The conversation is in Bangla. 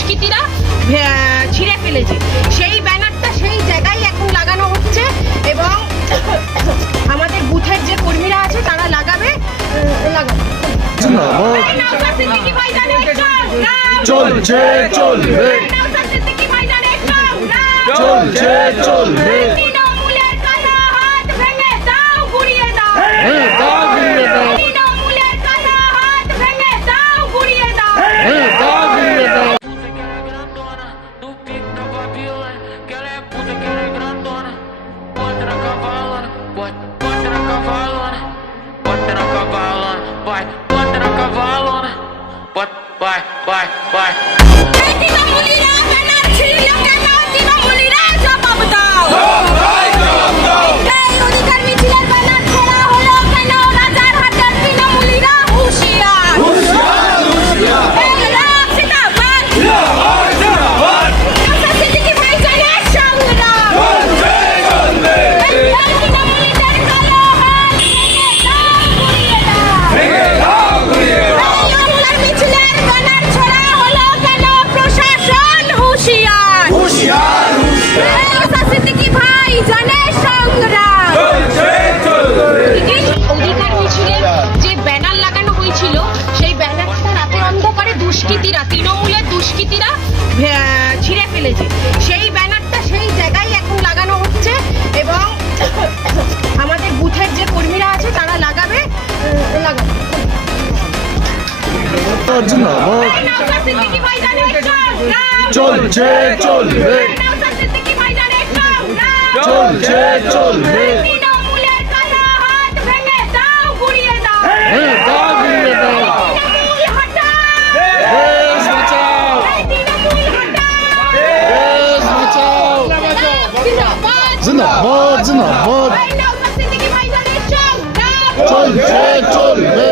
দুষ্কৃতীরা ছিঁড়ে ফেলেছে, সেই ব্যানারটা সেই জায়গায় এখন লাগানো হচ্ছে এবং আমাদের বুথের যে কর্মীরা আছে তারা লাগাবে। চলছে চলবে, চলছে চলবে, তৃণমূলের কালো হাত ভেঙে দাও, গুড়িয়ে দাও, দাও গুড়িয়ে দাও, তৃণমূলের কালো হাত ভেঙে দাও, গুড়িয়ে দাও, দাও গুড়িয়ে দাও। Vai. তৃণমূলীরা ব্যানার ছিঁড়ল কেন? তৃণমূলীরা জবাব দাও। এই অধিকার মিছিলের ব্যানার ছোড়া হলো কেন? রাজারহাটের তৃণমূলীরা হুঁশিয়ার। এই রাশিদাবাদ, নওশাদ সিদ্দিকী ভাইজানের সংগ্রাম। এই তৃণমূলীদের কালো হাত ভেঙে দাও, গুড়িয়ে দাও। এই অধিকার মিছিলের ব্যানার ছোড়া হলো কেন? প্রশাসন হুঁশিয়ার। এই নওশাদ সিদ্দিকী ভাইজানের সংগ্রাম। অধিকার মিছিলে যে ব্যানার লাগানো হয়েছিল সেই ব্যানারটা রাতের অন্ধকারে দুষ্কৃতীরা, তৃণমূলের দুষ্কৃতীরা ছিঁড়ে ফেলেছে, সেই ব্যানারটা সেই জায়গায় এখন লাগানো হচ্ছে এবং আমাদের বুথের যে কর্মীরা আছে তারা লাগাবে। নওশাদ সিদ্দিকী ভাইজানের সংগ্রাম। চলছে চলবে, নওশাদ সিদ্দিকী ভাইজানের সংগ্রাম। চলছে চলবে, তৃণমূলের কালো হাত ভেঙে দাও, গুড়িয়ে দাও, দাও গুড়িয়ে দাও। তৃণমূল হটাও, দেশ বাঁচাও, এই তৃণমূল হটাও, দেশ বাঁচাও। জিন্দাবাদ, জিন্দাবাদ জিন্দাবাদ, এই নওশাদ সিদ্দিকী ভাইজানের সংগ্রাম। চলছে চলবে।